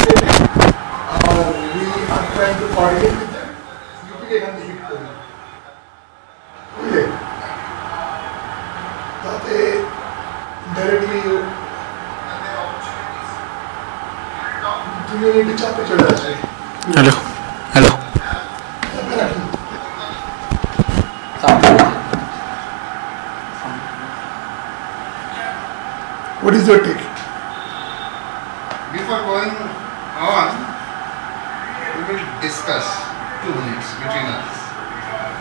We are trying to coordinate with them. UP এখান থেকে hit করি বুঝলে তাতে ডাইরেক্টলি তুমি একটু চাপে চলে আসে hello hello What is your take? Before going on, we will discuss 2 minutes between us.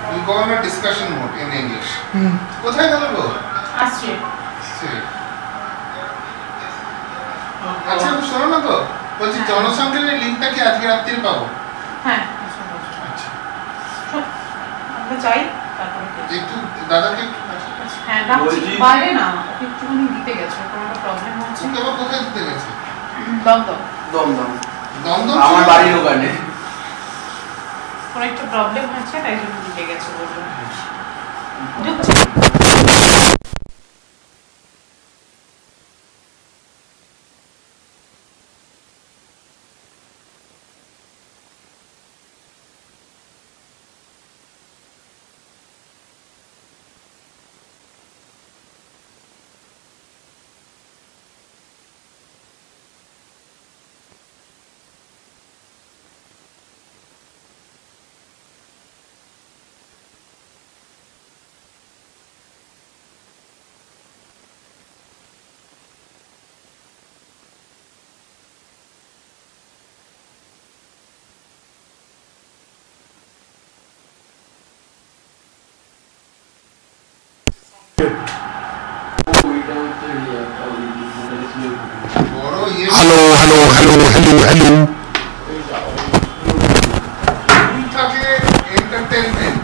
We'll go on a discussion mode in English. কোথায় গেল গো? আসছে। আচ্ছা শোনো না তো বলছি জনসংখ্যার লিঙ্কটা কি আজকে রাত্রে পাবো? হ্যাঁ আচ্ছা আমরা চাই তারপরে একটু দাদাকে হ্যাঁ ডাকছি বাইরে না একটুখানি দিতে গেছে কোনো একটা প্রবলেম হচ্ছে তোমার কোথায় দিতে গেছে? দমদম আমার বাড়ির ওখানে কোনো একটা প্রবলেম হচ্ছে তাই জন্য দিতে গেছে বলবো ঢুকছে Hello. থাকে এন্টারটেইনমেন্ট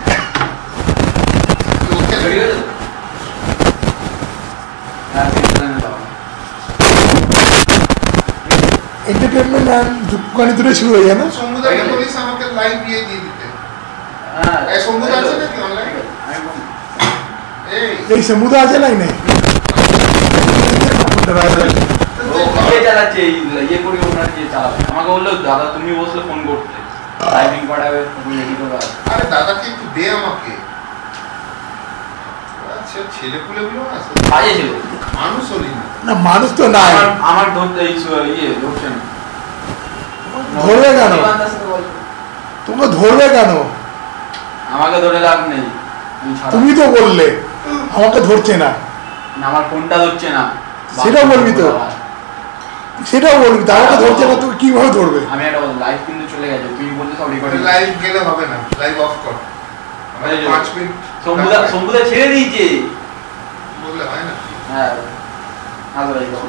Entertainment and দুকানি দুটো শুরু হয়ে যায় না সমুদ্রে পুলিশ আমাকে লাইভ দিয়ে দিতে এই সমুদ্র আছে নাকি অনলাইন এই সমুদ্র আছে নাই নাই চালাচ্ছে ইয়ে করে ওনার যে চালাবে আমাকে বললো দাদা তুমি বসলে ফোন করতে টাইপিং করাবে আরে দাদাকে একটু দে আমাকে আচ্ছা ছেলে পুলেগুলো আছে বাজে ছিল মানুষ হলি না মানুষ তো নাই আমার ধরতে ইয়ে ধরছে না ধরবে কেন তোমরা ধরবে কেন আমাকে ধরে লাভ নেই তুমি তো বললে আমাকে ধরছে না আমার ফোনটা ধরছে না সেটাও বলবি তো সেটাও বলবি আমাকে ধরছে না তুমি কিভাবে ধরবে আমি একটা লাইভ কিন্তু চলে গেছে তুমি বলতে সব রেকর্ডিং লাইভ গেলে হবে না লাইভ অফ কর আমাদের 5 মিনিট সমুদ্র ছেড়ে দিয়েছে বললে হয় না হ্যাঁ আজ লাইভ অফ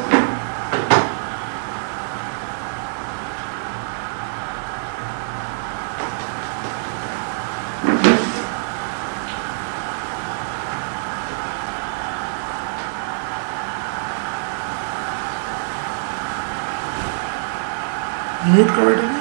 মিউট করো এটাকে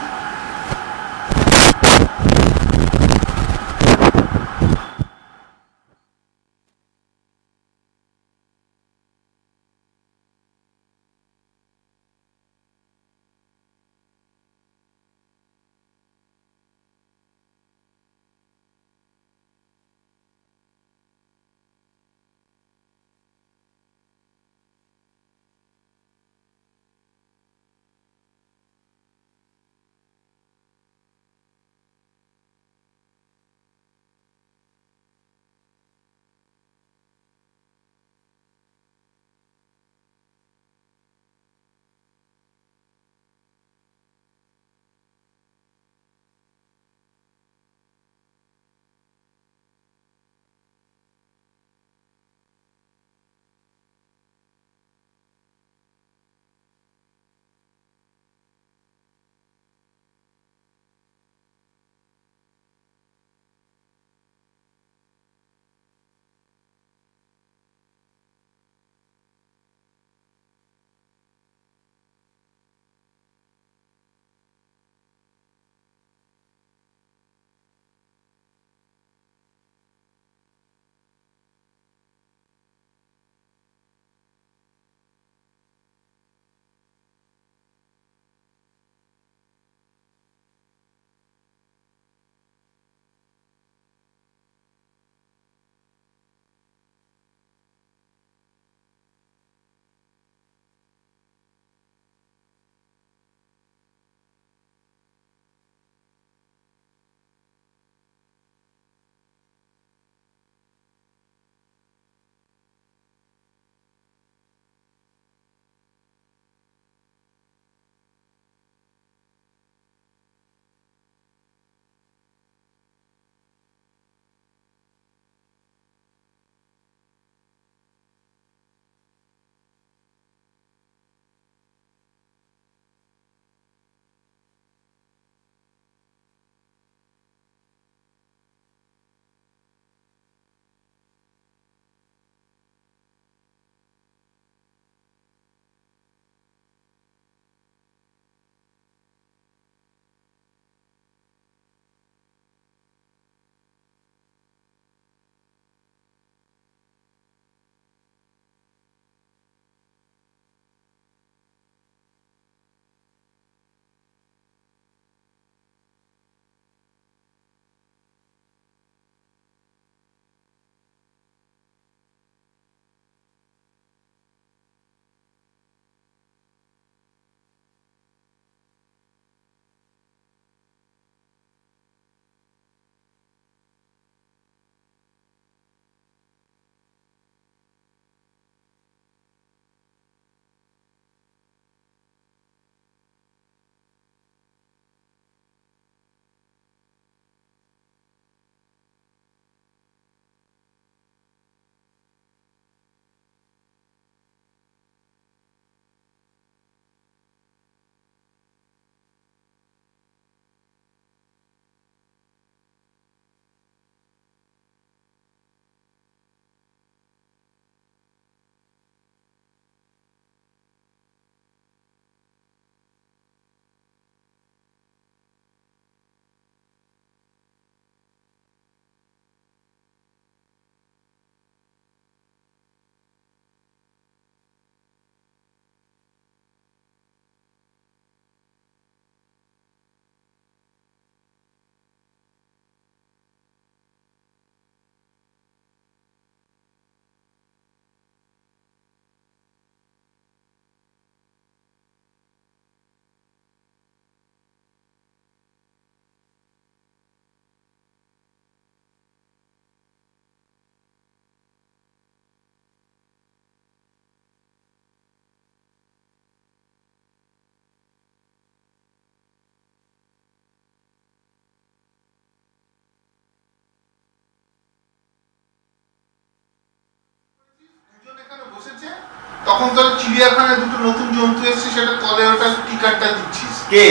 তখন তোর চিড়িয়াখানায় দুটো নতুন জন্তু এসেছে, সেটা তলে ওটা টিকারটা দিচ্ছিস। কে?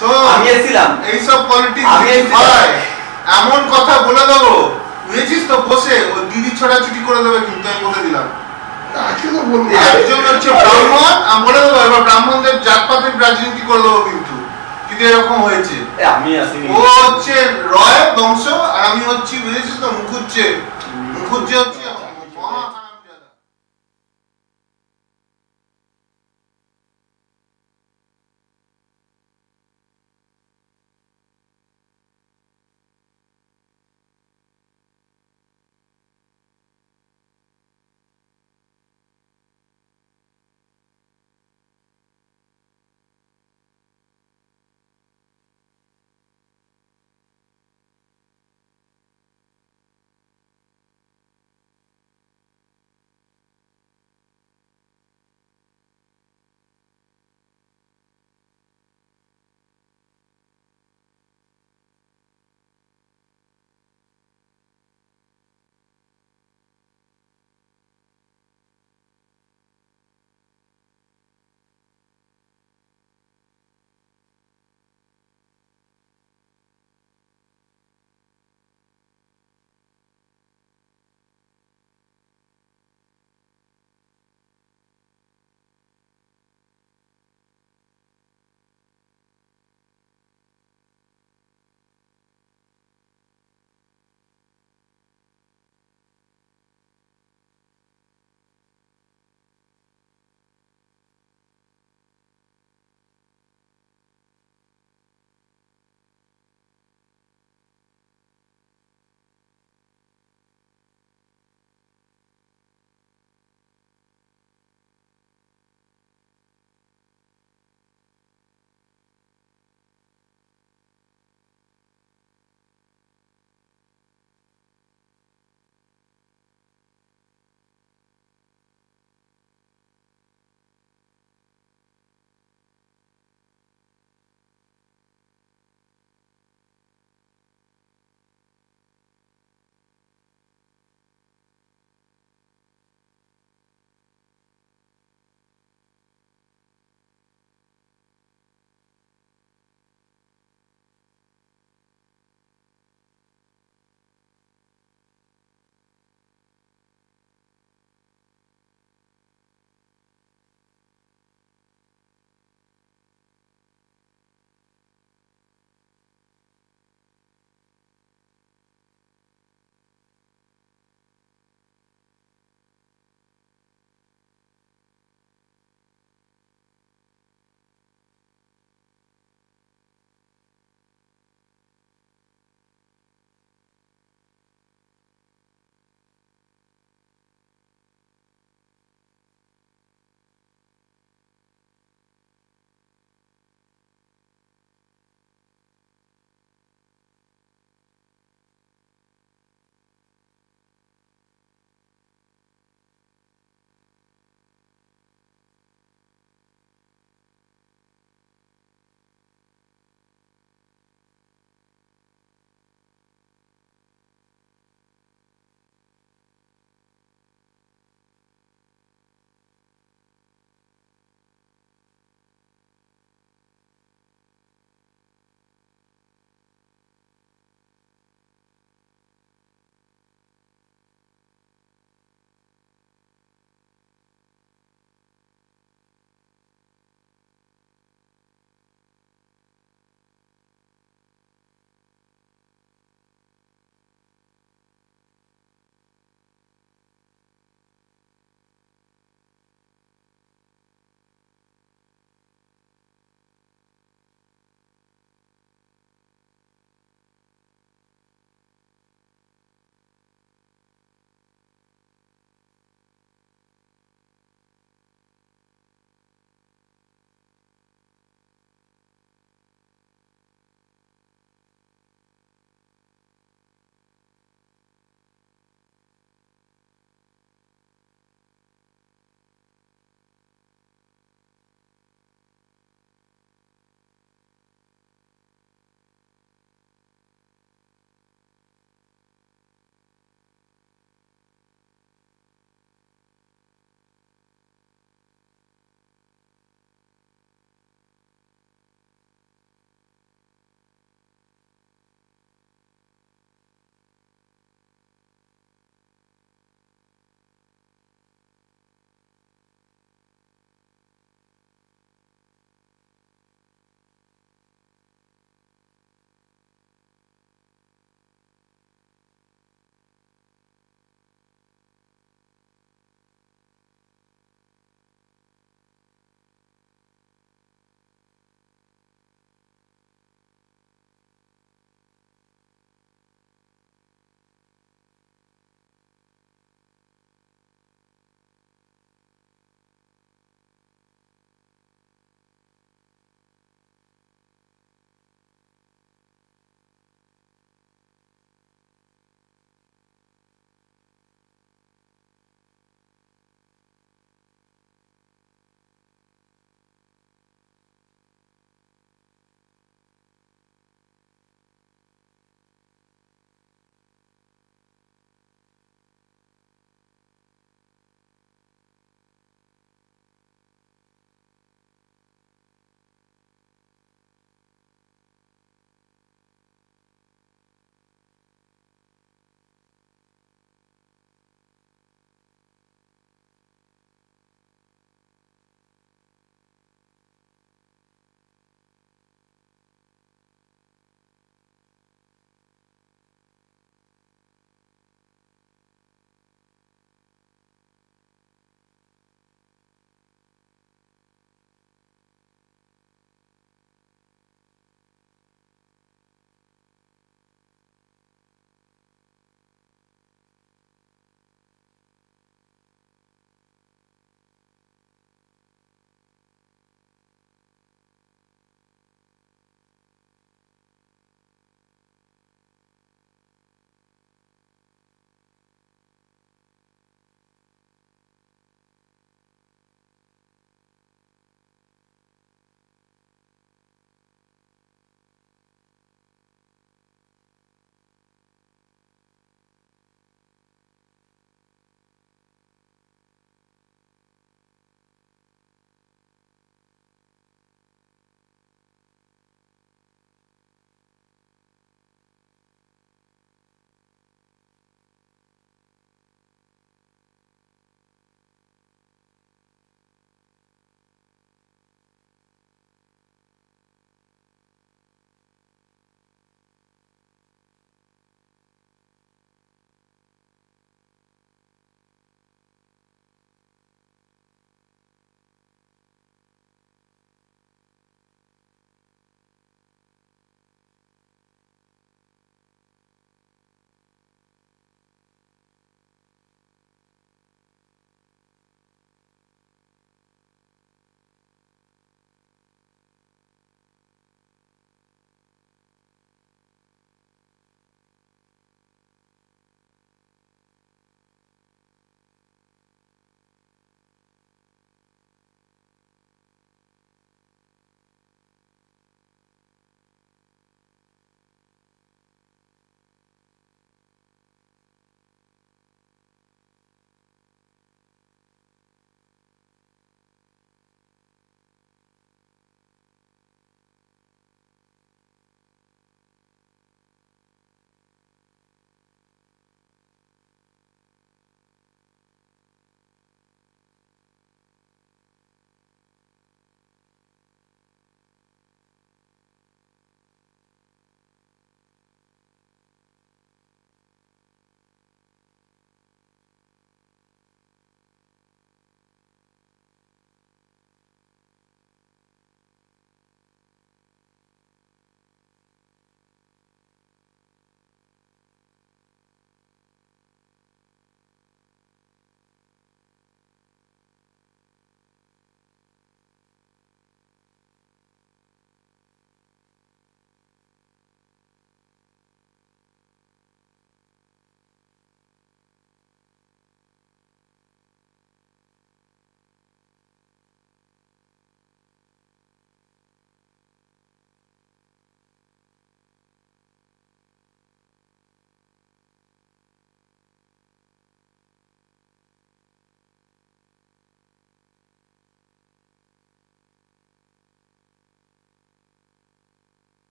So, আমি এসেছিলাম। এইসব পলিটিক্স আমি এসেছিলাম। হয়, এমন কথা বলে দেবো, বুঝেছিস তো, বসে ওই দিদি ছোড়াছুটি করে দেবে, কিন্তু আমি বলে দিলাম। আজকে তো বলবো একজন হচ্ছে ব্রাহ্মণ, আমি বলে দেবো, এবার ব্রাহ্মণদের জাতপাতের রাজনীতি করে দেবো, কিন্তু কিন্তু এরকম হয়েছে। আমি আসিনি। ও হচ্ছে রয় বংশ, আর আমি হচ্ছি, বুঝেছিস তো, মুখুজ্জে হচ্ছে মহা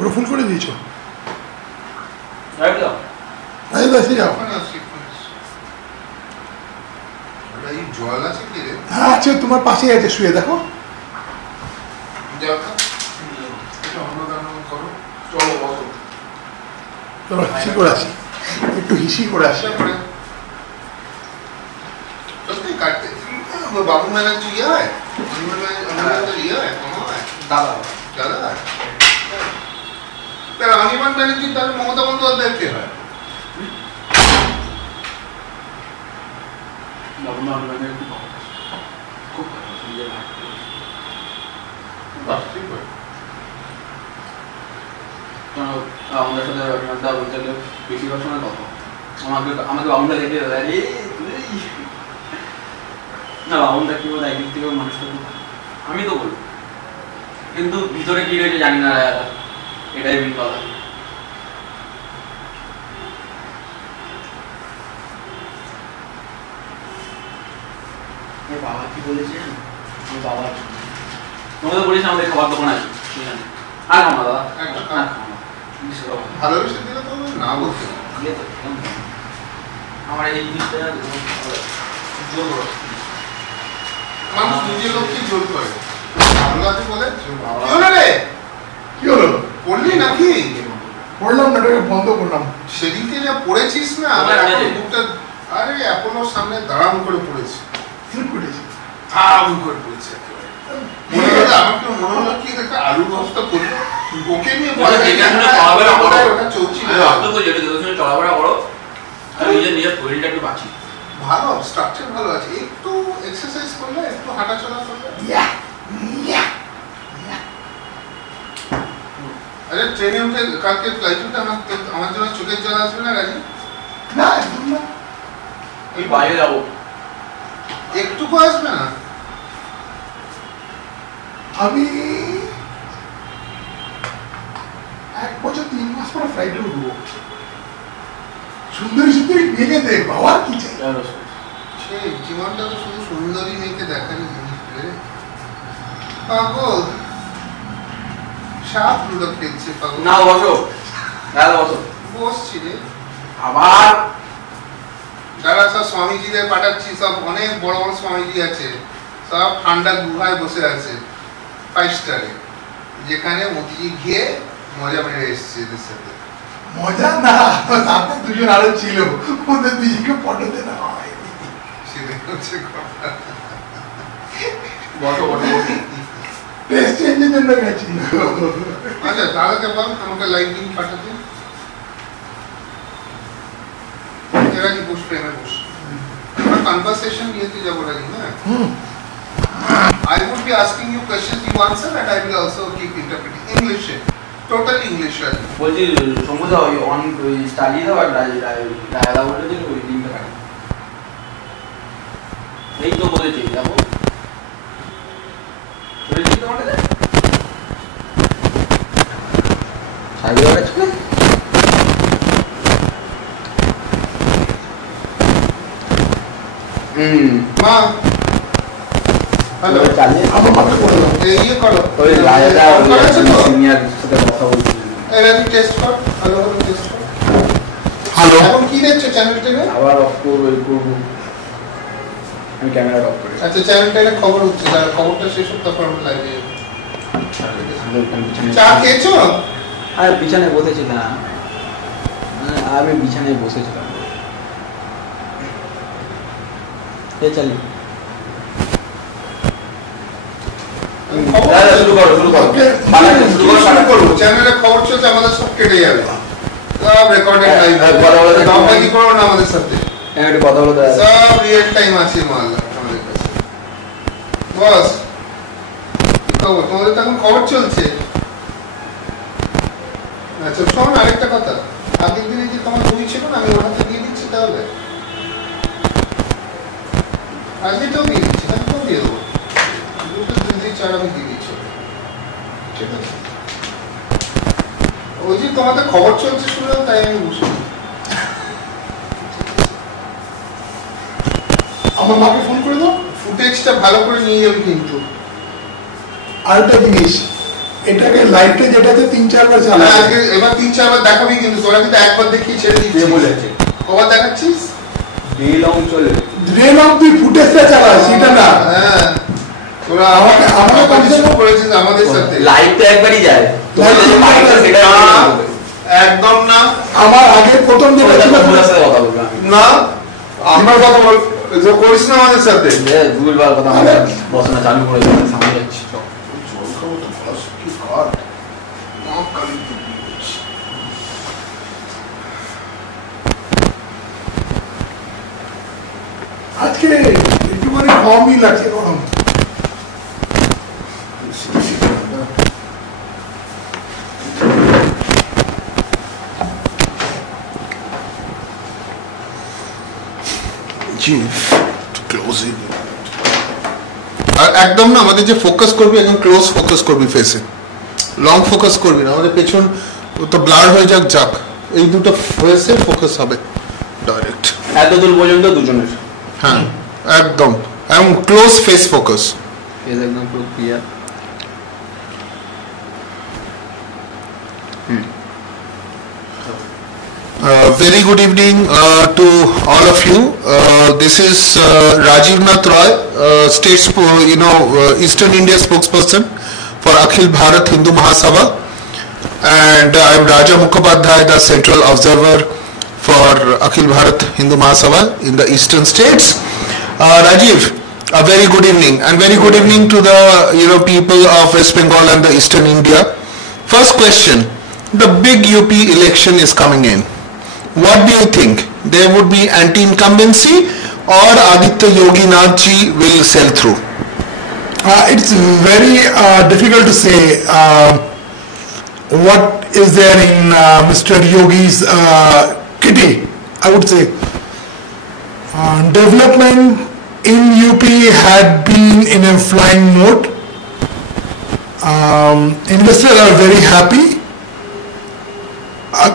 ওরা ফুল করে দিয়েছো? রাইট দাও। আরে দাসি যাও। ওখানে আসছি, ওখানে আসছি। আরে এই জল আছে কি রে? হ্যাঁ আছে, তোমার পাশেই আছে, শুয়ে দেখো। জল খা। এটা অন্নদান করো। চলো বসো। চলো হিসি করে আসি, একটু হিসি করে আসি। তারপরে সত্যি কাটতে বাবু মেলা ইয়ে হয়, ইয়ে হয়, মামা হয়, দাদা দাদা হয়। তাহলে অনির্বাণ ব্যানার্জি তাহলে মমতা বন্দ্যোপাধ্যায় কে হয়? খুব ঠিক হয়। আমাদের সাথে রবীন্দ্রনাথ বলতে গেলে বেশিরভাগ সময় কথা আমাকে বাবুটা দেখে আরে না বাবুটা কি বলে একদিক থেকে মানুষটা আমি তো বলি, কিন্তু ভিতরে কি রয়েছে জানি না, এটাই মেন কথা। বাবা কি বলেছেন, আমার বাবা তোমাদের বলেছি আমাদের খাবার দোকান আছে সেখানে আর খাওয়া দাদা একটা আর কাজ খাওয়া ভালোবেসে দিলে তো না বলতে আমার এই জিনিসটা জোর করে। মানুষ নিজের লোককে জোর করে, ভালো আছে বলে জোর করে। কি হলো রে? কি হলো? পড়লি নাকি? পড়লাম না, এটাকে বন্ধ করলাম। সেদিনকে যা পড়েছিস না, আমার এখন বুকটা আরে অ্যাপোলোর সামনে দাঁড়াম করে পড়েছি, স্লিপ করেছি। দাঁড়াম করে পড়েছি একেবারে। মনে হলো আমাকে মনে হলো কি একটা আলু বস্তা পড়লো, ওকে নিয়ে ওটা যেখানে চলাফেরা করো, ওটা চলছিল। আমি ভাবতে বলি যেটা যত সময় চলাফেরা করো আমি নিজের শরীরটা একটু বাঁচি। ভালো স্ট্রাকচার ভালো আছে, একটু এক্সারসাইজ করলে, একটু হাঁটাচলা করলে। আরে ট্রেনে উঠে কালকে ফ্লাইট উঠে আমার জন্য চোখের জল আসবে না রাজি? না একদম না। আমি বাইরে যাবো, একটুকু আসবে না? আমি 1 বছর 3 মাস পরে ফ্লাইটে উঠবো। সুন্দরী সুন্দরী মেয়েকে দেখ, বাবা কি চাই? সেই জীবনটা তো শুধু সুন্দরী মেয়েকে দেখারই জিনিস রে পাগল। সাপ লুডো খেলছে পাগল। না বসো দাদা বসো। বসছি রে, আবার যারা সব স্বামীজিদের পাঠাচ্ছি, সব অনেক বড় বড় স্বামীজি আছে, সব ঠান্ডা গুহায় বসে আছে 5 স্টারে, যেখানে মোদিজি গিয়ে মজা মেরে এসছে এদের সাথে। মজা না, সাথে দুজন আরো ছিল, ওদের দুজনকে ফটো দেনা হয়। সেটাই হচ্ছে কথা। বসো বসো বসো। টেস্ট চেঞ্জের জন্য গেছি। আচ্ছা দাদাকে বল আমাকে লাইভ লিঙ্ক পাঠাতে। এরা কি বস, প্রেমে বস, আমরা কনভারসেশন নিয়েতে যাবো রাজি না? I would be asking you questions, you answer, and I will also keep interpreting English, total English রাজি। বলছি সমুদা ওই অন ওই স্টাডি দাও আর ডায়ালা বলে দিলে ওই লিঙ্কটা কাটি। এই তো বলেছি যাবো ওই লিঙ্কটা আমাকে দে সাইকেল আছে না মা হ্যালো, চালিয়ে আমার মাথা করে দাও। ইয়ে করো, ওই লাইটা করেছো তো? সিনিয়র সাথে কথা বলছি। এরা টেস্ট কর, হ্যালো হ্যালো টেস্ট কর। হ্যালো, এখন কি দেখছো চ্যানেলটাতে? আবার অফ করবো করবো আমি ক্যামেরা অফ করি। আচ্ছা চ্যানেলটাতে খবর হচ্ছে, যারা খবরটা শেষ হোক তারপর আমরা লাইভে চা খেয়েছো? আর বিছানায় বসেছিলাম, আমি বিছানায় বসেছিলাম। চালি শুরু করো শুরু করো শুরু করবো। চ্যানেলে খবর চলছে, আমাদের সব কেটে যাবে, সব রেকর্ডেড লাইভ। কি করবো না আমাদের সাথে, একটু কথা বলতে সব রিয়েল টাইম আছে মাল আমাদের কাছে। বস কি খবর তোমাদের? তো এখন খবর চলছে। আচ্ছা শোন, আরেকটা কথা, আগের দিনে যে তোমার বই ছিল না, আমি ওর হাতে দিয়ে দিচ্ছি, তাহলে আজকে তো দিয়ে দিচ্ছি, আমি তো দিয়ে দেবো, দুটো 2-4 আমি দিয়ে দিচ্ছি। ঠিক আছে, ওই যে তোমাদের খবর চলছে শুনলাম, তাই আমি বসে। আমার মাকে ফোন করে দাও। ফুটেজটা ভালো করে নিয়ে যাবে কিন্তু। আরেকটা জিনিস, এটাকে লাইটে যেটাতে 3-4 বার চালা আজকে এবার 3-4 বার দেখাবি কিন্তু তোরা কিন্তু একবার দেখিয়ে ছেড়ে দিচ্ছিস বলেছে কবার দেখাচ্ছিস রেল অঞ্চলে ড্রেন অফ দি ফুটেজটা চালা সেটা না হ্যাঁ তোরা আমাকে কন্ডিশন করেছিস আমাদের সাথে লাইভ তো একবারই যায় সেটা একদম না আমার আগে প্রথম যেটা ছিল কথা বলবো না আমার কথা বল যে করিস না আমাদের সাথে ভুলবার কথা আমরা বসনা চালু করে দিলাম সামনে যাচ্ছি আজকে একটুখানি কমই লাগছে গরম একদম না আমাদের যে ফোকাস করবি একদম ক্লোজ ফোকাস করবি ফেসে লং ফোকাস করবি না আমাদের পেছন তো ব্লার হয়ে যাক এই দুটো ফেসে ফোকাস হবে ডাইরেক্ট এত দূর পর্যন্ত দুজনের হ্যাঁ একদম ক্লোজ ফেস ফোকাস একদম পুরো clear Very good evening to all of you. This is Rajiv Nath Roy, Eastern India spokesperson for Akhil Bharat Hindu Mahasabha, and I am Raja Mukhopadhyay, the Central Observer for Akhil Bharat Hindu Mahasabha in the Eastern States. Rajiv, a very good evening, and very good evening to the people of West Bengal and the Eastern India. First question: the big UP election is coming in. What do you think? There would be anti-incumbency or Aditya Yogi Nath ji will sell through? It's very difficult to say what is there in Mr. Yogi's kitty. I would say development in UP had been in a flying mode. Investors are very happy.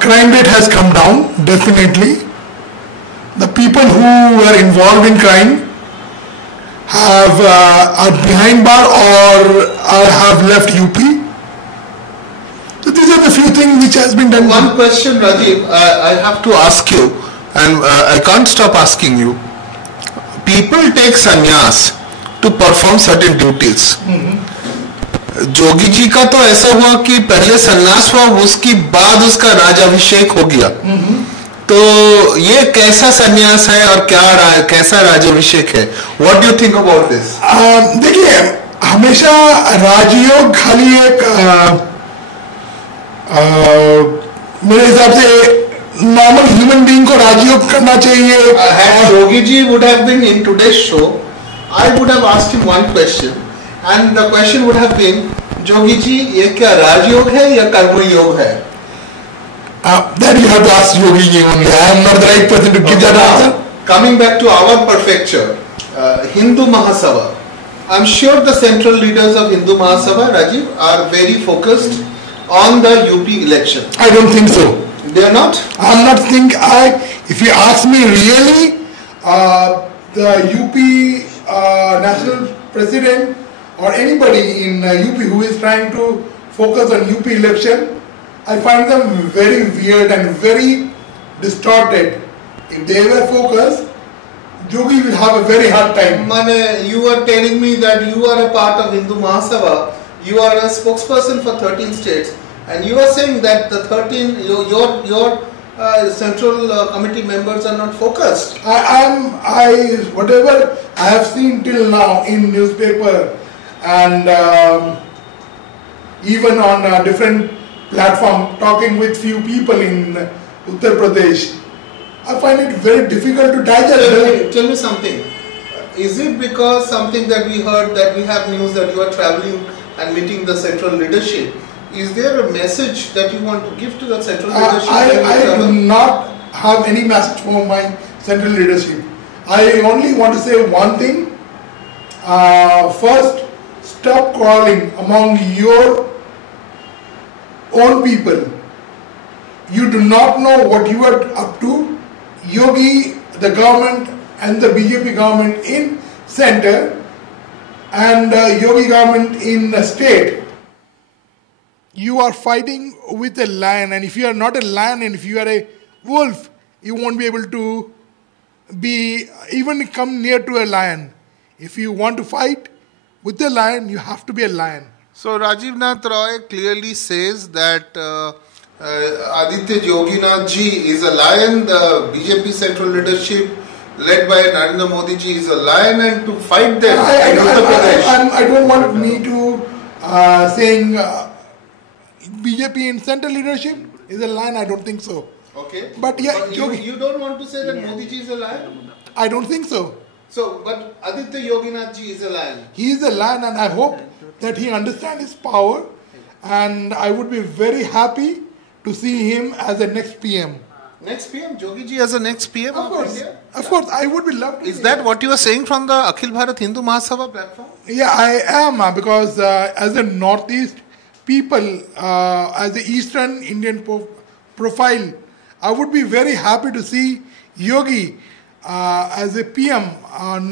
Crime rate has come down, definitely. The people who were involved in crime are behind bar or have left UP. So these are the few things which has been done. One question, Rajiv, I have to ask you, and I can't stop asking you. People take sannyas to perform certain duties. Jogi ji का तो ऐसा हुआ कि पहले सन्यास हुआ उसके बाद उसका राजाभिषेक हो गया तो ये कैसा सन्यास है और कैसा राजाभिषेक है what do you think about this देखिए हमेशा राजयोग खाली एक मेरे हिसाब से नॉर्मल ह्यूमन बीइंग को राजयोग करना चाहिए Yogi ji would have been in today's show I would have asked him one question And the question would have been, Jogi ji, ये क्या राजयोग है या कर्म योग है? Then you have to ask Yogi ji only. I am not the right person to give that answer. Coming back to our prefecture, Hindu Mahasabha. I'm sure the central leaders of Hindu Mahasabha, Rajiv, are very focused on the UP election. I don't think so. They are not? I'm not think if you ask me really, the UP national president or anybody in UP who is trying to focus on UP election, I find them very weird and very distorted. If they were focused, Yogi will have a very hard time. Mane, you are telling me that you are a part of Hindu Mahasabha, you are a spokesperson for 13 states, and you are saying that the 13, your central committee members are not focused. Whatever I have seen till now in newspaper, and even on a different platform talking with few people in Uttar Pradesh, I find it very difficult to digest. Tell me something. Is it because something that we heard that we have news that you are traveling and meeting the central leadership? Is there a message that you want to give to the central leadership? I do not have any message for my central leadership. I only want to say one thing. First, stop quarreling among your own people. You do not know what you are up to. Yogi, the government and the BJP government in center and Yogi government in the state you are fighting with a lion, and if you are not a lion and if you are a wolf, you won't be able to even come near to a lion. If you want to fight with a lion, you have to be a lion. So Rajiv Nath Roy clearly says that Aditya Yoginath ji is a lion, the BJP central leadership led by Narendra Modi ji is a lion, and to fight them in Uttar Pradesh. I don't want me to saying BJP in central leadership is a lion. I don't think so. Okay. But yeah, but you don't want to say that Modi ji is a lion? I don't think so. So, but Aditya Yoginath ji is a lion. He is a lion, and I hope that he understands his power, and I would be very happy to see him as the next PM. Next PM? Jogi ji as a next PM of India? Of course, I would be loved to Is see that him. what you are saying from the Akhil Bharat Hindu Mahasabha platform? Yeah, I am, because as a Northeast people, as the Eastern Indian profile, I would be very happy to see Yogi as a PM,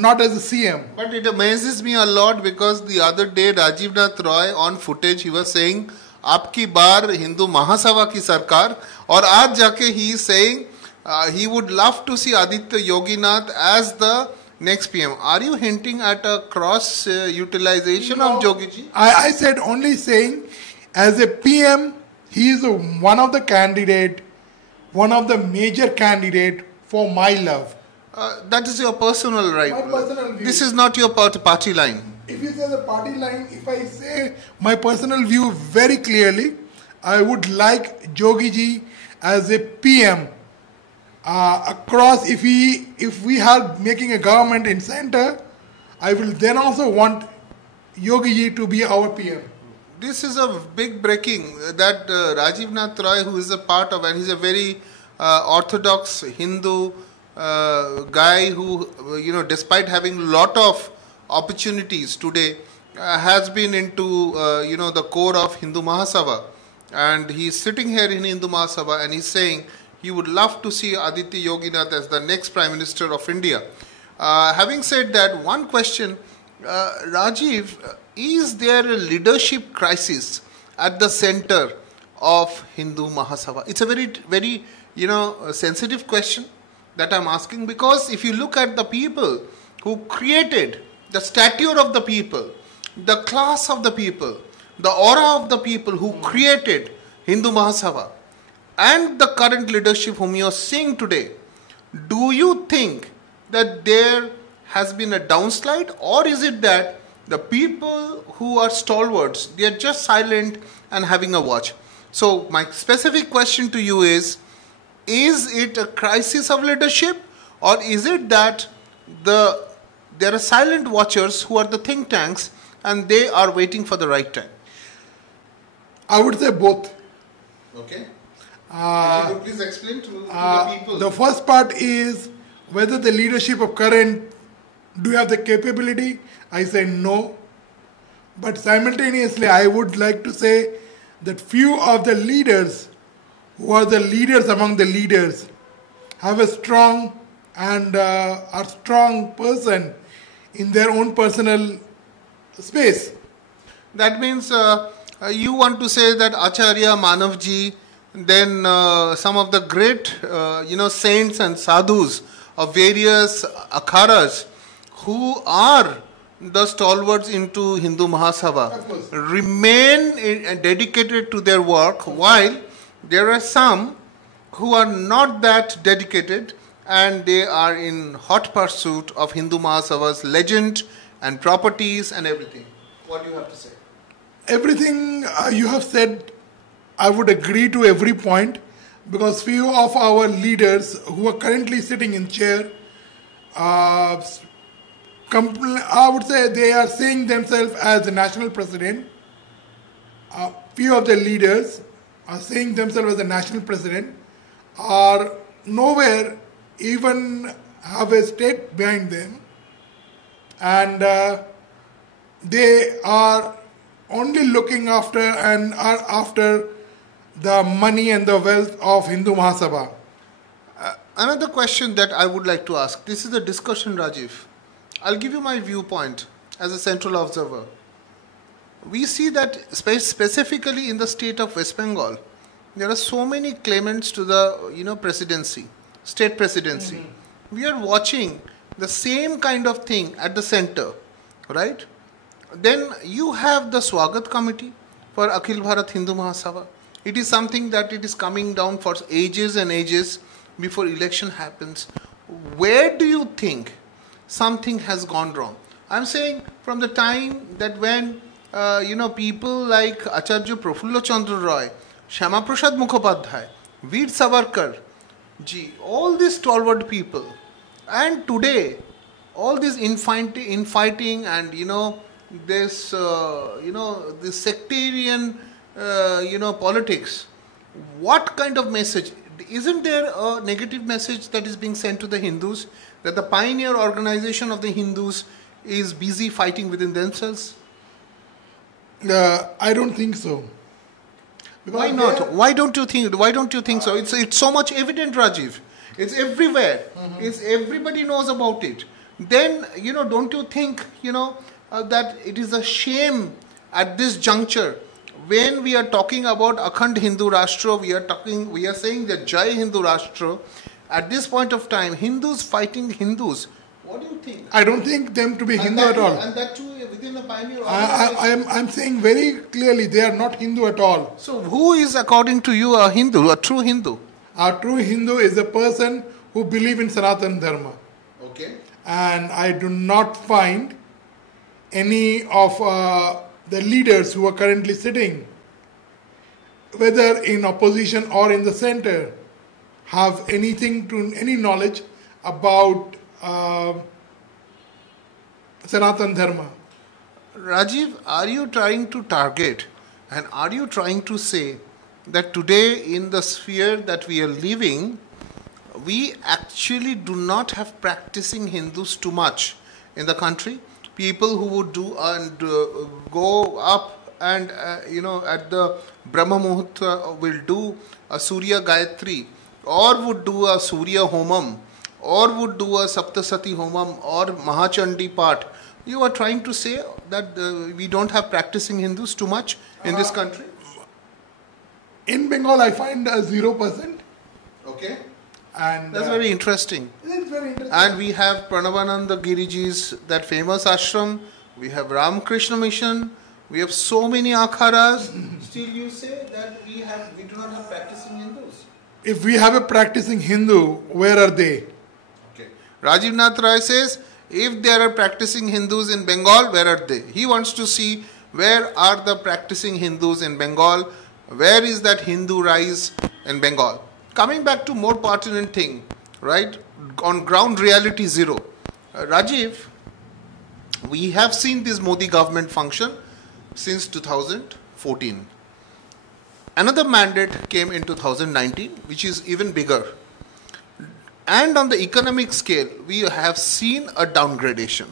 not as a CM. But it amazes me a lot because the other day Rajiv Nath Roy on footage he was saying आपकी बार हिंदू महासभा की सरकार, और आज जाके he is saying he would love to see Aditya Yoginath as the next PM. Are you hinting at a cross utilization of Jogi ji? I said only saying as a PM, he is one of the candidate, one of the major candidate for my love. That is your personal right. My personal view. This is not your party line. If you say the party line, if I say my personal view very clearly, I would like Jogi ji as a PM across. If we are making a government in center, I will then also want Yogi ji to be our PM. This is a big breaking that Rajiv Nath Roy, who is a part of, and he's a very orthodox Hindu guy who, despite having a lot of opportunities today, has been into, the core of Hindu Mahasabha. And he's sitting here in Hindu Mahasabha and he's saying he would love to see Aditya Yoginath as the next Prime Minister of India. Having said that, one question, Rajiv, is there a leadership crisis at the center of Hindu Mahasabha? It's a very, very, sensitive question that I'm asking, because if you look at the people who created the stature of the people, the class of the people, the aura of the people who created Hindu Mahasabha, and the current leadership whom you are seeing today, do you think that there has been a downslide, or is it that the people who are stalwarts, they are just silent and having a watch? So my specific question to you is it a crisis of leadership, or is it that there are silent watchers who are the think tanks and they are waiting for the right time? I would say both. Okay. If you could please explain to the people. The first part is whether the leadership of current do have the capability. I say no. But simultaneously, I would like to say that few of the leaders who are the leaders among the leaders have a strong and are strong person in their own personal space. That means you want to say that Acharya Manavji, then some of the great saints and sadhus of various akharas who are the stalwarts into Hindu Mahasabha remain dedicated to their work, while there are some who are not that dedicated and they are in hot pursuit of Hindu Mahasabha's legend and properties and everything. What do you have to say? Everything you have said, I would agree to every point, because few of our leaders who are currently sitting in chair, I would say they are saying themselves as the national president. Few of the leaders are saying themselves as the national president, are nowhere even have a state behind them, and they are only looking after and are after the money and the wealth of Hindu Mahasabha. Another question that I would like to ask, this is a discussion, Rajiv. I'll give you my viewpoint as a central observer. we see that specifically in the state of West Bengal, there are so many claimants to the presidency, state presidency. We are watching the same kind of thing at the center, right? Then you have the Swagat Committee for Akhil Bharat Hindu Mahasabha. It is something that it is coming down for ages and ages before election happens. Where do you think something has gone wrong? I'm saying from the time that when people like Acharya Prafulla Chandra Roy, Shyama Prasad Mukhopadhyay, Veer Savarkar, all these stalwart people, and today all this infighting and this this sectarian politics. What kind of message? Isn't there a negative message that is being sent to the Hindus that the pioneer organization of the Hindus is busy fighting within themselves? I don't think so. Because why not? Why don't you think so? It's so much evident, Rajiv. It's everywhere. It's everybody knows about it. Then don't you think that it is a shame at this juncture when we are talking about Akhand Hindu Rashtra, we are saying that Jai Hindu Rashtra. At this point of time, Hindus fighting Hindus. What do you think? I don't think them to be Hindu at all. And that too within the pioneer organization. I'm saying very clearly they are not Hindu at all. So who is according to you a Hindu, a true Hindu? A true Hindu is a person who believes in Sanatana Dharma. Okay. And I do not find any of the leaders who are currently sitting, whether in opposition or in the center, have any knowledge about Sanatana Dharma. Rajiv, are you trying to target and are you trying to say that today in the sphere that we are living, we actually do not have practicing Hindus too much in the country? People who would do and go up and at the Brahma Muhurta will do a Surya Gayatri, or would do a Surya Homam, or would do a Saptasati Homam or Mahachandi Path. You are trying to say that we don't have practicing Hindus too much in this country? In Bengal, I find 0%. Okay. And that's very interesting. It's very interesting. And we have Pranavananda Giriji's, that famous ashram. We have Ramakrishna Mission. We have so many akharas. Still you say that we do not have practicing Hindus. If we have a practicing Hindu, where are they? Okay. Rajiv Nath Rai says, if there are practicing Hindus in Bengal, where are they? He wants to see where are the practicing Hindus in Bengal. Where is that Hindu rise in Bengal? Coming back to more pertinent thing, right? On ground reality zero. Rajiv, we have seen this Modi government function since 2014. Another mandate came in 2019, which is even bigger. And on the economic scale, we have seen a downgradation.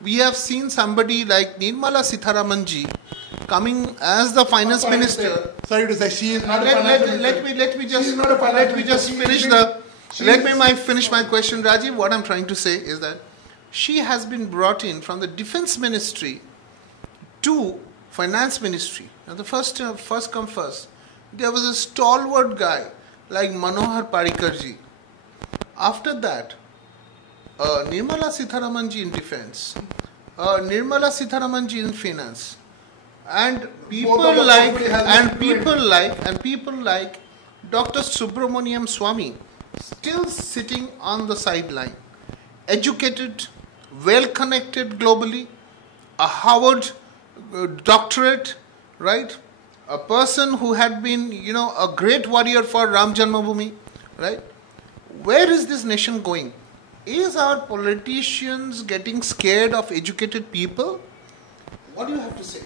We have seen somebody like Nirmala Sitharamanji coming as the finance minister. Sorry to say, she is not a Let me finish my question, Rajiv. What I'm trying to say is that she has been brought in from the defense ministry to finance ministry. Now the first come first. There was a stalwart guy like Manohar Parikarji. After that, Nirmala Sitharamanji in defense, Nirmala Sitharamanji in finance, and people like Dr. Subramaniam Swamy still sitting on the sideline, educated, well connected globally, a Harvard doctorate, right? A person who had been, a great warrior for Ram Janmabhoomi, right? Where is this nation going? Is our politicians getting scared of educated people? What do you have to say?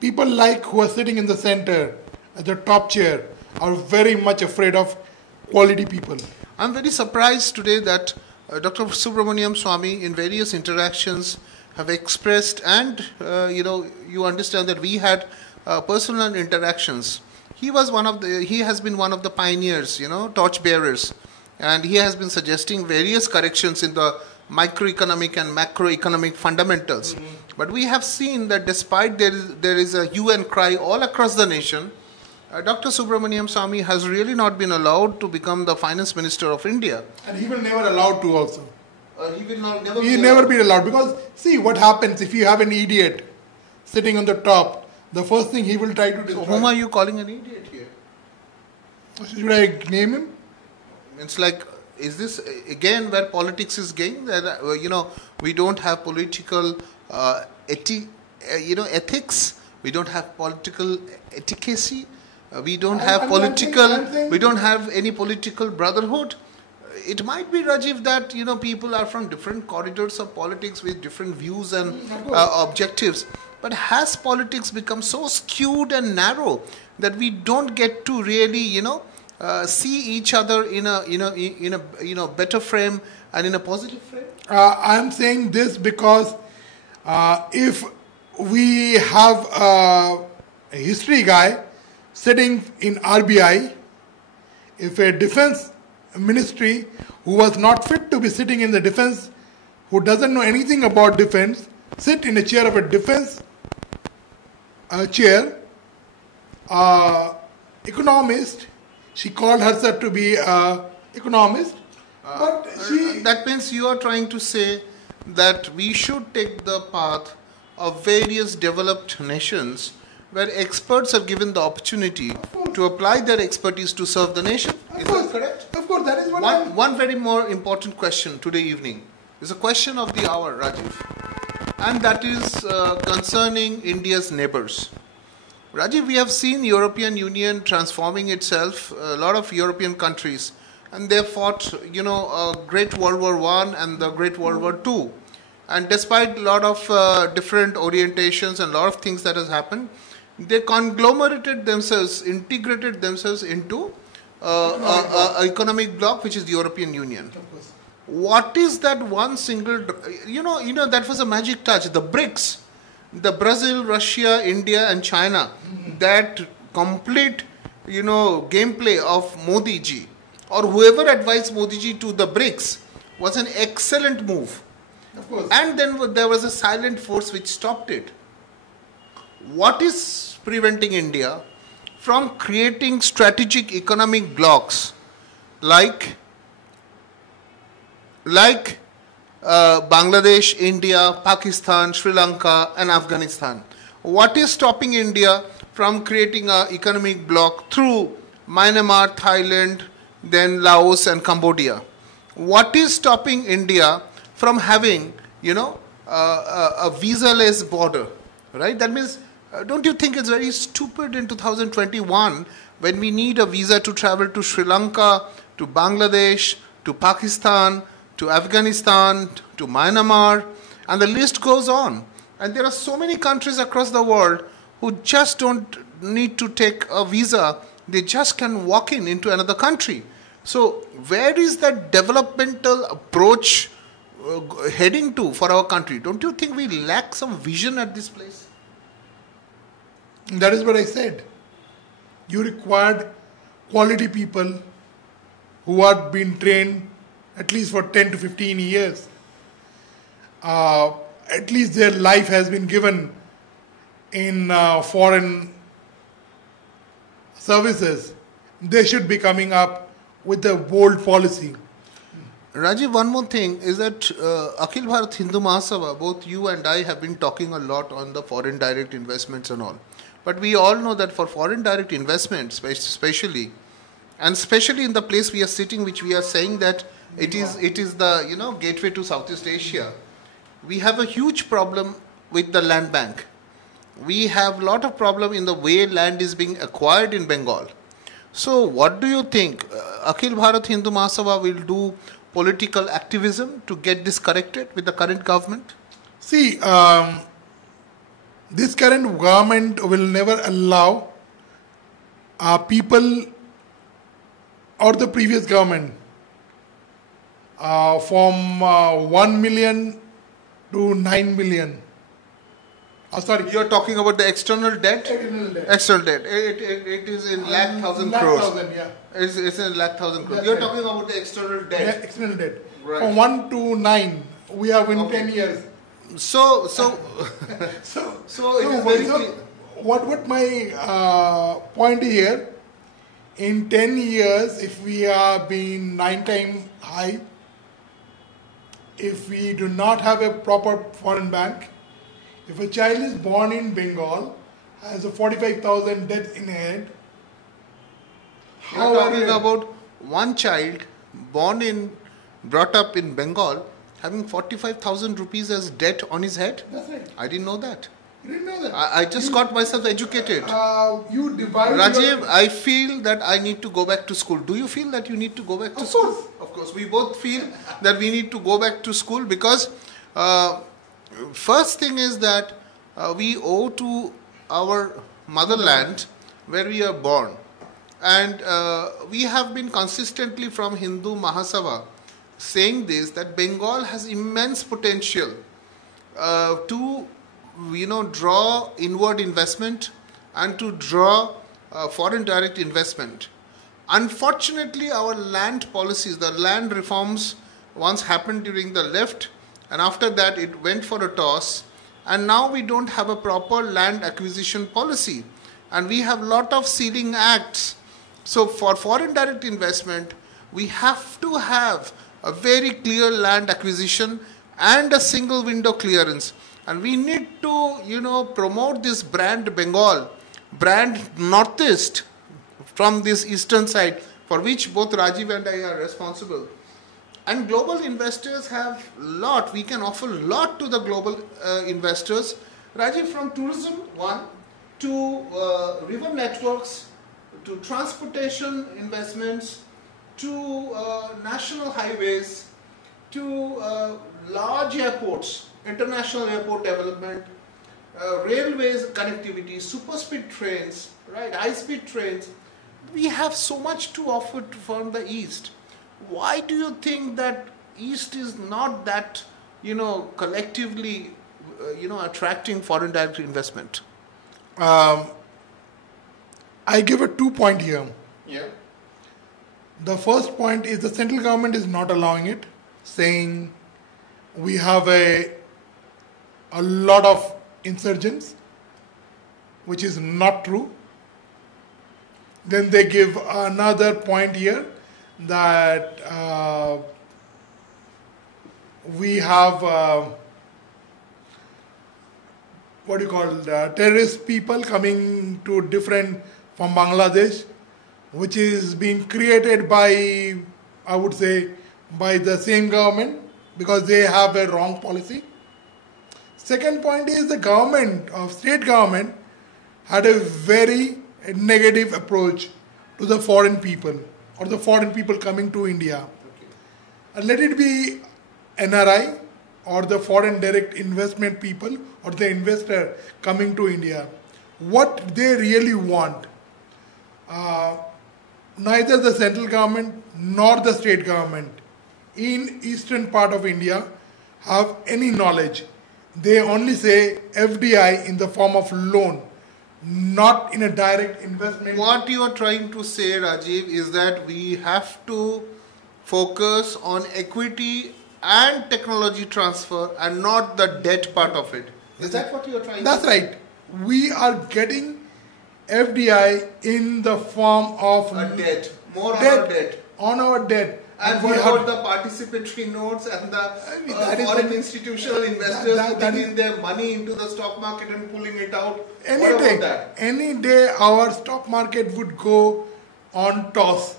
People who are sitting in the center, at the top chair, are very much afraid of quality people. I'm very surprised today that Dr. Subramaniam Swamy in various interactions have expressed, and you understand that we had personal interactions. He has been one of the pioneers, torch bearers, and he has been suggesting various corrections in the microeconomic and macroeconomic fundamentals. But we have seen that despite there is a hue and cry all across the nation, Dr. Subramaniam Swamy has really not been allowed to become the finance minister of India. And he will never allowed to also. He will Never be allowed, because see what happens if you have an idiot sitting on the top. The first thing he will try to destroy. So whom are you calling an idiot here? Should I name him? It's like, is this again where politics is going? That we don't have political ethics. We don't have political efficacy. We don't have we don't have any political brotherhood. It might be, Rajiv, that people are from different corridors of politics with different views and objectives. But has politics become so skewed and narrow that we don't get to really, see each other in a better frame and in a positive frame? I am saying this because if we have a history guy sitting in RBI, if a defense ministry who was not fit to be sitting in the defense, who doesn't know anything about defense, sit in a chair of a defense chair, economist, she called herself to be economist, but that means you are trying to say that we should take the path of various developed nations where experts are given the opportunity to apply their expertise to serve the nation. Is that correct? Of course, that is what one very more important question today evening is a question of the hour, Rajiv, and that is concerning India's neighbors. Rajiv, we have seen European Union transforming itself, a lot of European countries, and they fought, a Great World War I and the Great World War II. And despite a lot of different orientations and a lot of things that has happened, they conglomerated themselves, integrated themselves into an economic bloc, which is the European Union. What is that one single, that was a magic touch, the BRICS, the Brazil, Russia, India and China, that complete, gameplay of Modi ji or whoever advised Modi ji to the BRICS was an excellent move. Of course. And then there was a silent force which stopped it. What is preventing India from creating strategic economic blocks like Bangladesh, India, Pakistan, Sri Lanka and Afghanistan? What is stopping India from creating an economic bloc through Myanmar, Thailand, then Laos and Cambodia? What is stopping India from having, a visa-less border, right? That means, don't you think it's very stupid in 2021 when we need a visa to travel to Sri Lanka, to Bangladesh, to Pakistan, to Afghanistan, to Myanmar, and the list goes on. And there are so many countries across the world who just don't need to take a visa. They just can walk into another country. So where is that developmental approach heading to for our country? Don't you think we lack some vision at this place? That is what I said. You required quality people who have been trained at least for 10 to 15 years. At least their life has been given in foreign services. They should be coming up with a bold policy. Rajiv, one more thing is that Akhil Bharat Hindu Mahasabha, both you and I have been talking a lot on the foreign direct investments and all. But we all know that for foreign direct investments, especially in the place we are sitting, which we are saying that it is the gateway to Southeast Asia, we have a huge problem with the land bank. We have a lot of problem in the way land is being acquired in Bengal. So what do you think? Akhil Bharat Hindu Mahasabha will do political activism to get this corrected with the current government? See, this current government will never allow people or the previous government from 1 million to 9 million. Sorry, you are talking about the external debt? External debt. It is in lakh thousand crores. Yeah. It's in lakh thousand crores. That's You are right. talking about the external debt. Yeah, external debt. Right. From 1 to 9, we have in Okay. 10 years. So So, it is very so clear. what my point here, in 10 years, if we have been 9 times high, if we do not have a proper foreign bank, if a child is born in Bengal, has a 45,000 debt in hand, You are talking about one child brought up in Bengal having 45,000 rupees as debt on his head? That's right. I didn't know that. You didn't know that. I just got myself educated. You divide Rajiv, I feel that I need to go back to school. Do you feel that you need to go back to Of school? course. Of course. We both feel that we need to go back to school because first thing is that we owe to our motherland where we are born. And we have been consistently from Hindu Mahasabha saying this, that Bengal has immense potential to draw inward investment and to draw foreign direct investment. Unfortunately, our land policies, the land reforms once happened during the left, and after that it went for a toss, and now we don't have a proper land acquisition policy, and we have lot of ceiling acts. So for foreign direct investment, we have to have a very clear land acquisition and a single window clearance. And we need to, promote this brand Bengal, brand Northeast from this eastern side, for which both Rajiv and I are responsible. And global investors have lot. We can offer lot to the global investors. Rajiv, from tourism, one, to river networks, to transportation investments, to national highways, to large airports, international airport development, railways connectivity, super speed trains, right, high speed trains. We have so much to offer from the East. Why do you think that East is not that, collectively, attracting foreign direct investment? I give a 2 point here. Yeah. The first point is the central government is not allowing it, saying we have a lot of insurgents, which is not true. Then they give another point here that we have terrorist people coming to different from Bangladesh, which is being created by, I would say, by the same government because they have a wrong policy. Second point is the government of state government had a very negative approach to the foreign people or the foreign people coming to India. And let it be NRI or the foreign direct investment people or the investor coming to India. What they really want, neither the central government nor the state government in eastern part of India have any knowledge. They only say FDI in the form of loan, not in a direct investment. What you are trying to say, Rajiv, is that we have to focus on equity and technology transfer and not the debt part of it. Is that what you are trying That's to say? right. We are getting FDI in the form of A debt. More on our debt. On our debt. And we what have- about the participatory notes and the that is foreign the- institutional investors that putting is- in their money into the stock market and pulling it out? Any What day, about that? any day our stock market would go on toss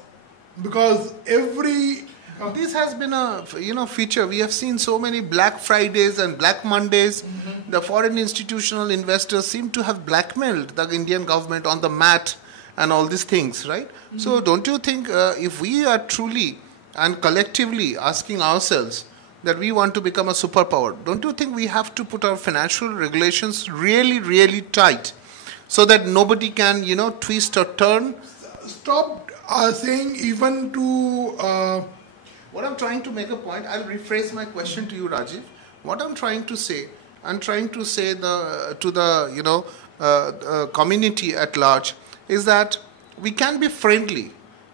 because every This has been a feature. We have seen so many Black Fridays and Black Mondays. The foreign institutional investors seem to have blackmailed the Indian government on the mat and all these things, right? So don't you think if we are truly and collectively asking ourselves that we want to become a superpower, don't you think we have to put our financial regulations really, really tight so that nobody can, twist or turn? stop saying even to What I'm trying to make a point, I'll rephrase my question to you, Rajiv. What I'm trying to say, I'm trying to say to the community at large is that we can be friendly,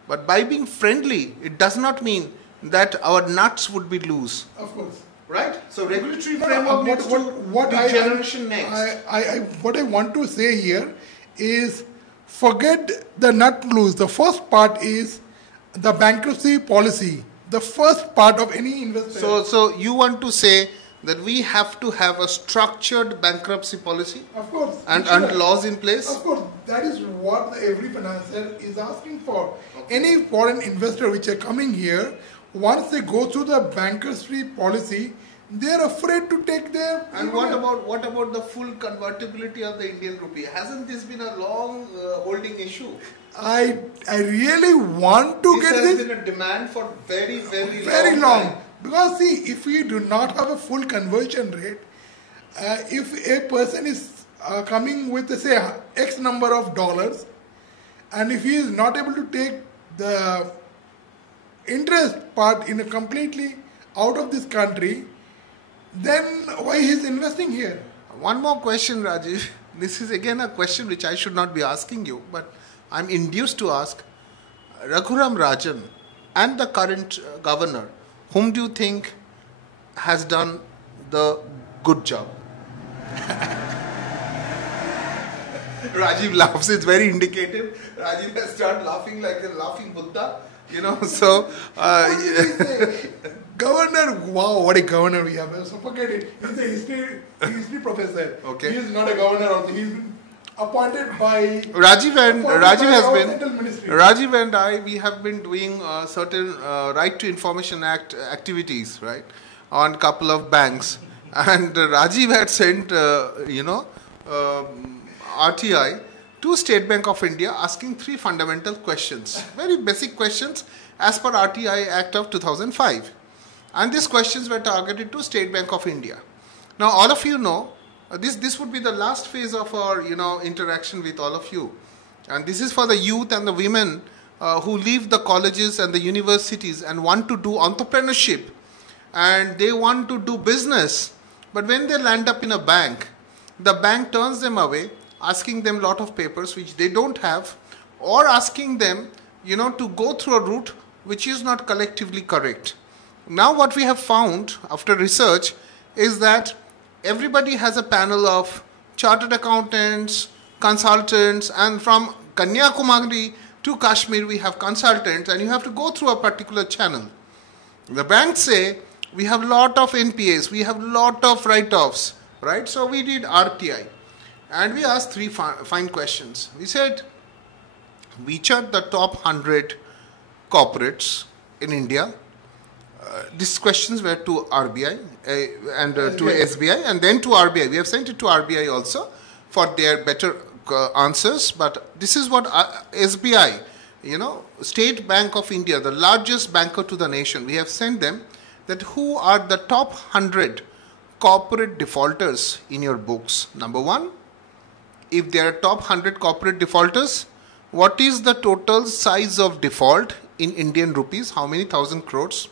but by being friendly, it does not mean that our nuts would be loose. of course. right? So regulatory framework needs to what be I generation next. what I want to say here is forget the nut loose. The first part is the bankruptcy policy. The first part of any investor. So you want to say that we have to have a structured bankruptcy policy? Of course. And laws in place? Of course. That is what every financier is asking for. Any foreign investor which are coming here, once they go through the bankruptcy policy, they are afraid to take their... And what about the full convertibility of the Indian rupee? Hasn't this been a long holding issue? I really want to get this. This has been a demand for very long. time. Because see, if we do not have a full conversion rate, if a person is coming with say X number of dollars, and if he is not able to take the interest part in a completely out of this country, then why he is investing here? One more question, Rajiv. This is again a question which I should not be asking you, but I'm induced to ask. Raghuram Rajan and the current governor, whom do you think has done the good job? Rajiv laughs. It's very indicative. Rajiv has started laughing like a laughing Buddha. So... Governor, wow, what a governor we have. So forget it. He's a history professor. Okay. He is not a governor also. He's been appointed by... Rajiv and I, we have been doing certain Right to Information Act activities, right, on a couple of banks. And Rajiv had sent, RTI to State Bank of India asking 3 fundamental questions, very basic questions as per RTI Act of 2005. And these questions were targeted to State Bank of India. Now, all of you know, this would be the last phase of our, interaction with all of you. And this is for the youth and the women who leave the colleges and the universities and want to do entrepreneurship. And they want to do business. But when they land up in a bank, the bank turns them away, asking them a lot of papers which they don't have, or asking them, to go through a route which is not collectively correct. Now what we have found after research is that everybody has a panel of chartered accountants, consultants, and from Kanyakumari to Kashmir we have consultants, and you have to go through a particular channel. The banks say we have lot of NPAs, we have lot of write-offs, right? So we did RTI and we asked 3 fine questions. We said, which are the top 100 corporates in India? These questions were to RBI and to SBI and then to RBI. We have sent it to RBI also for their better answers. But this is what SBI, State Bank of India, the largest banker to the nation, we have sent them that who are the top 100 corporate defaulters in your books. Number 1, if there are top 100 corporate defaulters, what is the total size of default in Indian rupees? How many thousand crores?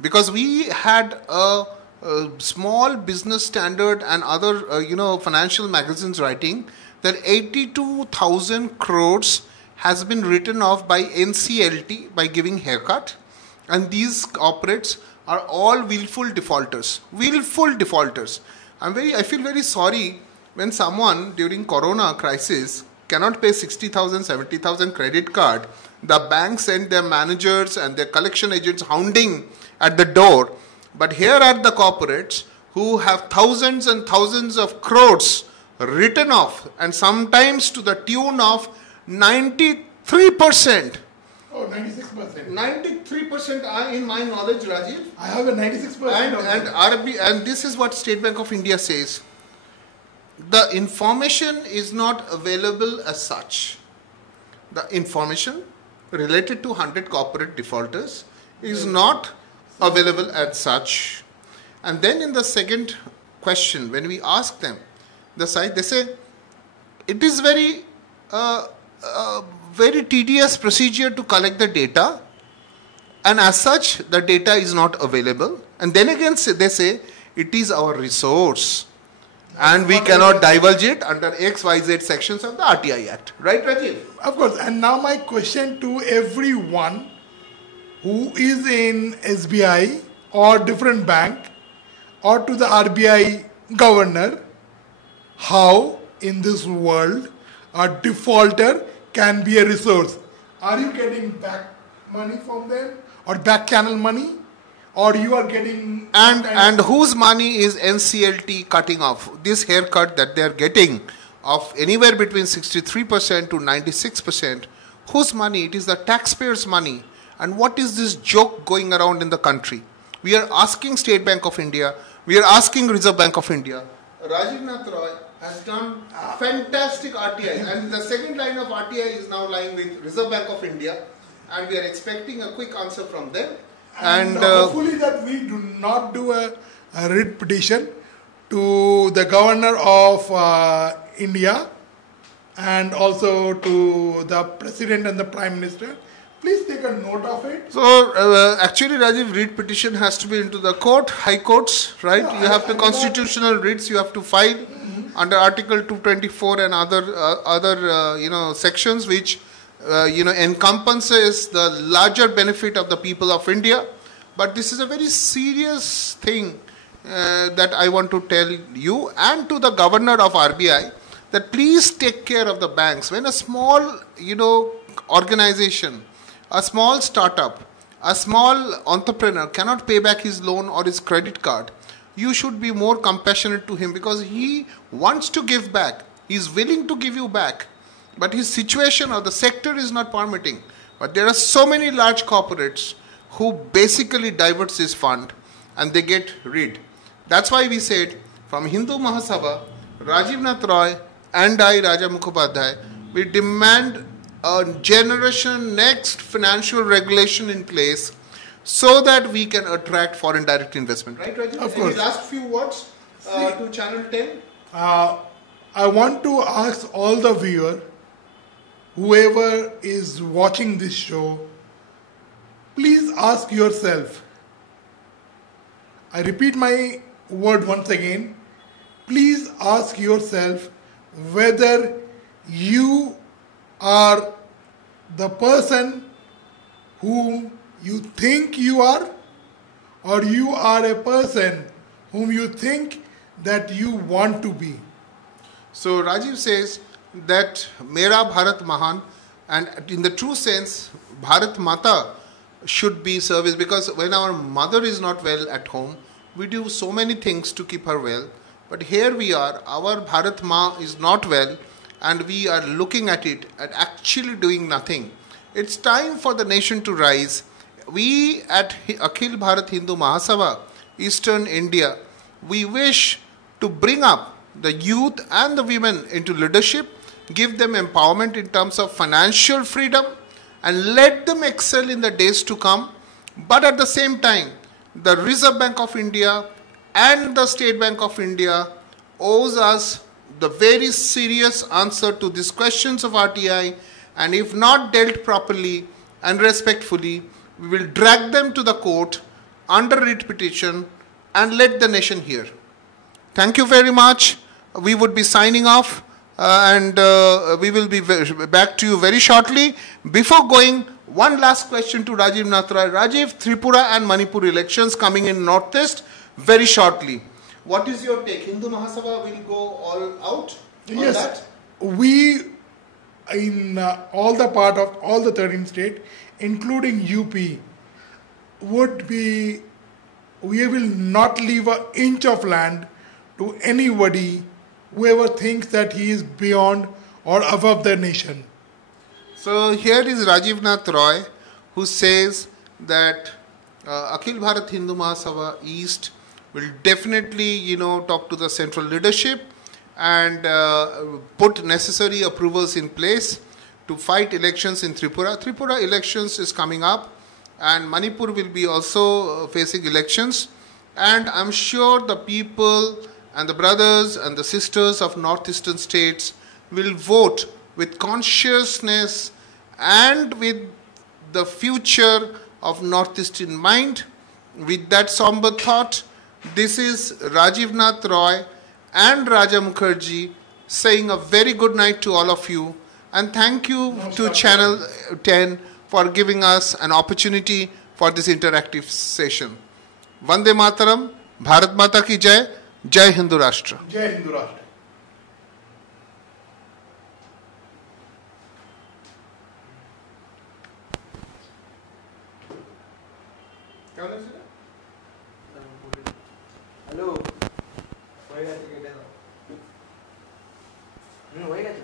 Because we had a small business standard and other financial magazines writing that 82,000 crores has been written off by NCLT by giving haircut, and these corporates are all willful defaulters. I feel very sorry when someone during Corona crisis cannot pay 60,000, 70,000 credit card. The bank sent their managers and their collection agents hounding at the door. But here are the corporates who have thousands and thousands of crores written off, and sometimes to the tune of 93%. Oh, 96%. 93% in my knowledge, Rajiv. I have a 96%. And this is what State Bank of India says. The information is not available as such. The information related to 100 corporate defaulters is not available as such. And then in the second question, when we ask them, they say it is very tedious procedure to collect the data, and as such the data is not available. And then again they say it is our resource and we cannot divulge it under XYZ sections of the RTI Act. Right, Rajiv? Of course. And now my question to everyone who is in SBI or different bank, or to the RBI governor how in this world a defaulter can be a resource. Are you getting back money from them or back channel money, or you are getting And whose money is NCLT cutting off? This haircut that they are getting of anywhere between 63% to 96%, whose money? It is the taxpayers' money. And what is this joke going around in the country? We are asking State Bank of India, we are asking Reserve Bank of India. Rajiv Nath Roy has done fantastic RTI, and the second line of RTI is now lying with Reserve Bank of India, and we are expecting a quick answer from them. And hopefully that we do not do a writ petition to the governor of India and also to the president and the prime minister. Please take a note of it. So actually, Rajiv, writ petition has to be into the court, high courts, right? Yeah, you have to constitutional writs you have to file under Article 224 and other sections which encompasses the larger benefit of the people of India. But this is a very serious thing that I want to tell you and to the governor of RBI, that please take care of the banks. When a small, organization, a small startup, a small entrepreneur cannot pay back his loan or his credit card, you should be more compassionate to him, because he wants to give back. He is willing to give you back. But his situation or the sector is not permitting. But there are so many large corporates who basically diverts this fund and they get rid. That's why we said from Hindu Mahasabha, Rajiv Nath Roy and I, Raja Mukhopadhyay, we demand a generation next financial regulation in place so that we can attract foreign direct investment. Right, Rajiv? Of course. Any last few words to Channel 10? I want to ask all the viewers, whoever is watching this show, please ask yourself, I repeat my word once again, please ask yourself whether you are the person whom you think you are, or you are a person whom you think that you want to be. So Rajiv says that Mera Bharat Mahan, and in the true sense, Bharat Mata should be serviced, because when our mother is not well at home, we do so many things to keep her well. But here we are, our Bharat Ma is not well, and we are looking at it and actually doing nothing. It's time for the nation to rise. We at Akhil Bharat Hindu Mahasabha, Eastern India, we wish to bring up the youth and the women into leadership, give them empowerment in terms of financial freedom, and let them excel in the days to come. But at the same time, the Reserve Bank of India and the State Bank of India owes us the very serious answer to these questions of RTI, and if not dealt properly and respectfully, we will drag them to the court under writ petition and let the nation hear. Thank you very much. We would be signing off and we will be back to you very shortly. Before going, one last question to Rajiv Nath Roy. Rajiv, Tripura and Manipur elections coming in Northeast very shortly. What is your take? Hindu Mahasabha will go all out on Yes, that? we in all the part of all the 13 states, including UP, we will not leave an inch of land to anybody whoever thinks that he is beyond or above the nation. So here is Rajiv Nath Roy, who says that Akhil Bharat Hindu Mahasabha East will definitely, talk to the central leadership and put necessary approvals in place to fight elections in Tripura. Tripura elections is coming up, and Manipur will be also facing elections. And I'm sure the people and the brothers and the sisters of northeastern states will vote with consciousness and with the future of Northeast in mind. With that somber thought, this is Rajiv Nath Roy and Raja Mukherjee saying a very good night to all of you, and thank you to Channel 10 for giving us an opportunity for this interactive session. Vande Mataram, Bharat माता की जय, जय हिंदू राष्ट्र। जय हिंदू राष्ट्र। Hello হয়ে গেছে কেটে দাও হয়ে গেছে